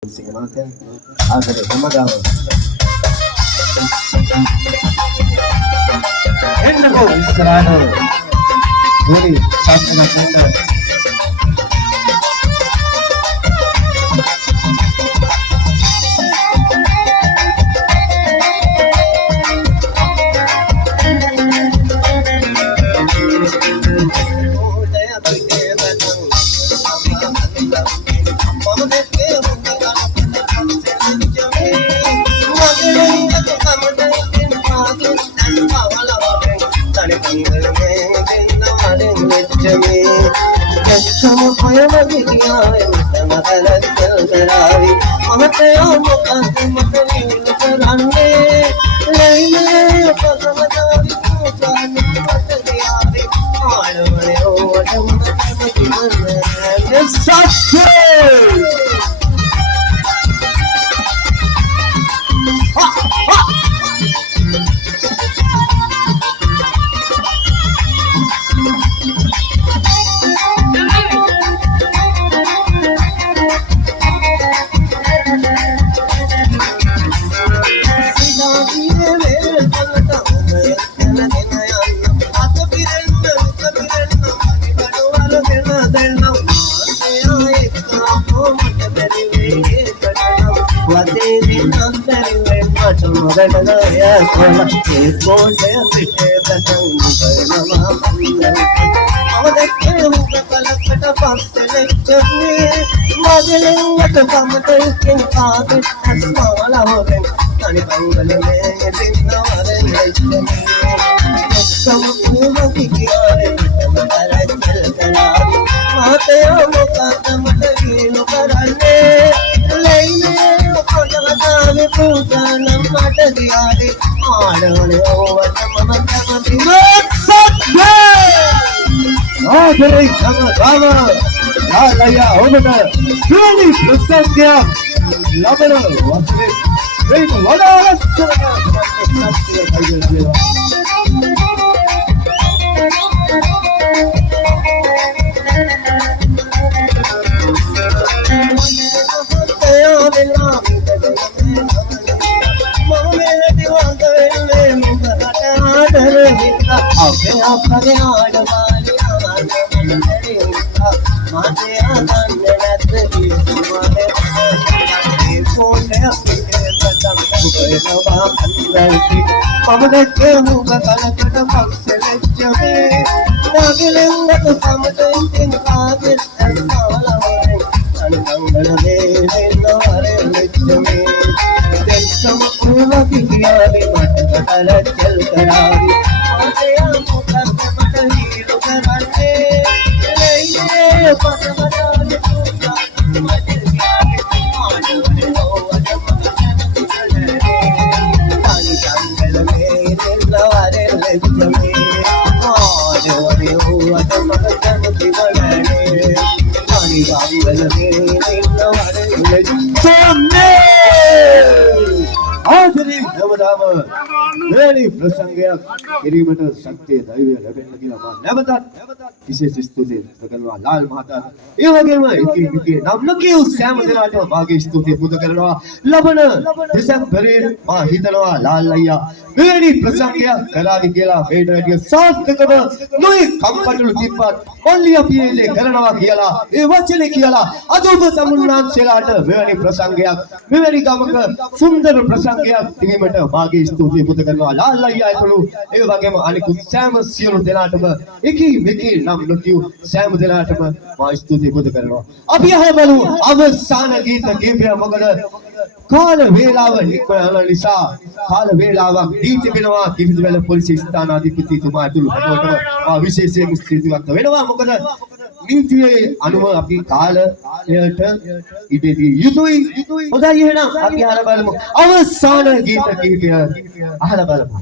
Sige natin. Ganun. Gumagawa. And ako, Sarano. Guri, sabi na ganda. शक्ति दैवी विशेष स्तुति लाल माता स्तुति लबन हितनवा लाल लैया मेरी प्रसंग कलादि केला बेड साथ कब नोई कंफर्टल तिप्पत ओनली अपिये करनवा कियाला ए वचने कियाला अद्भुत मुन्नान सेलाट मेरी प्रसंग मेरी गामक सुंदर प्रसंग तिमिमट भागी स्तुति बुद्ध करनवा लाल लैया एतलु ए वगेම අනිකුත් සෑම සියලු දෙනාටම එකී මෙකී නම් නොකියු සෑම දෙනාටම මා ස්තුති බුදු කරනවා. අපි අහබලු අවසාන ගීත කීපය මොකද කාල වේලාව ඉක්ම යන නිසා කාල වේලාවක් දී තිබෙනවා කිරිඳුවැල පොලිසිය ස්ථානාධිපතිතුමා ඇතුළු හැමෝටම මා විශේෂයෙන් ස්තුතිවන්ත වෙනවා. මොකද නීතියේ අනුව අපි කාලයට ඉඩ දී යුතුයි. හොඳයි එහෙනම් අපි අහලා බලමු අවසාන ගීත කීපය අහලා බලමු.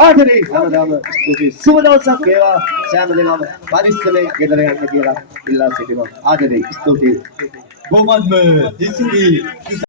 ආදරේ හැමදාම ස්තුතියි සුබ දවසක් වේවා සෑම දිනම පරිස්සමෙන් ගෙදර යන්න කියලා ඉල්ලා සිටිනවා ආදරේ ස්තුතියි බොහොමත්ම ස්තුතියි